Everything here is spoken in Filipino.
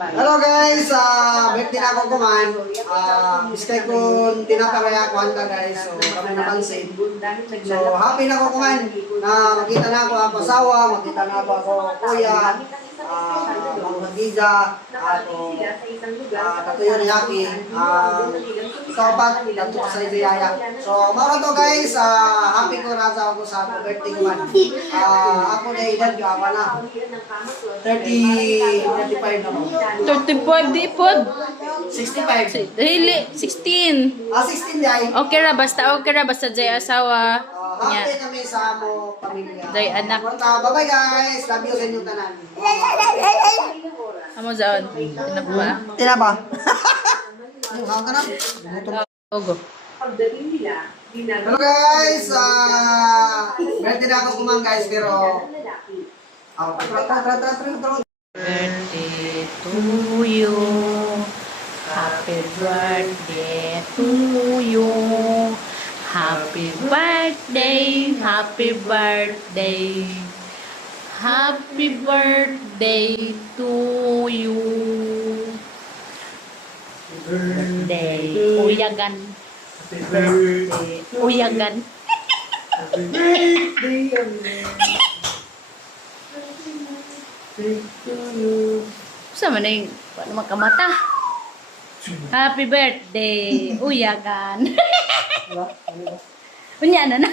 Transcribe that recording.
Hello guys, birthday na ako kuman. Mistake kung tinaparaya ko ka guys. So kami napansin. So happy na ako kuman na makita na ako ang pasawa, makita na ako kuya, mga giga, katuyo ni Happy, ikaw dito sa Izayaya. So mara to guys, happy ko na ako sa birthday kuman. Ako na edad ko ako na 35 na mo. 35 di pod. 65. Dili 16. 16 day. Okay ra basta jay asawa. Happy kami sa amo pamilya. Jay anak. Bye-bye guys. Love you sa inyong tanan. Amo zaon. Tinap ba? Tinapa. Hang ka na. Ogo. Hello guys. Birthday na ako kumang guys pero Birthday to you. Happy birthday to you. Happy birthday, happy birthday. Happy birthday to you. Birthday. Uyagan. Birthday. Uyagan. Sama na yung paano makamata. Happy birthday. Uyagan. Unya na na.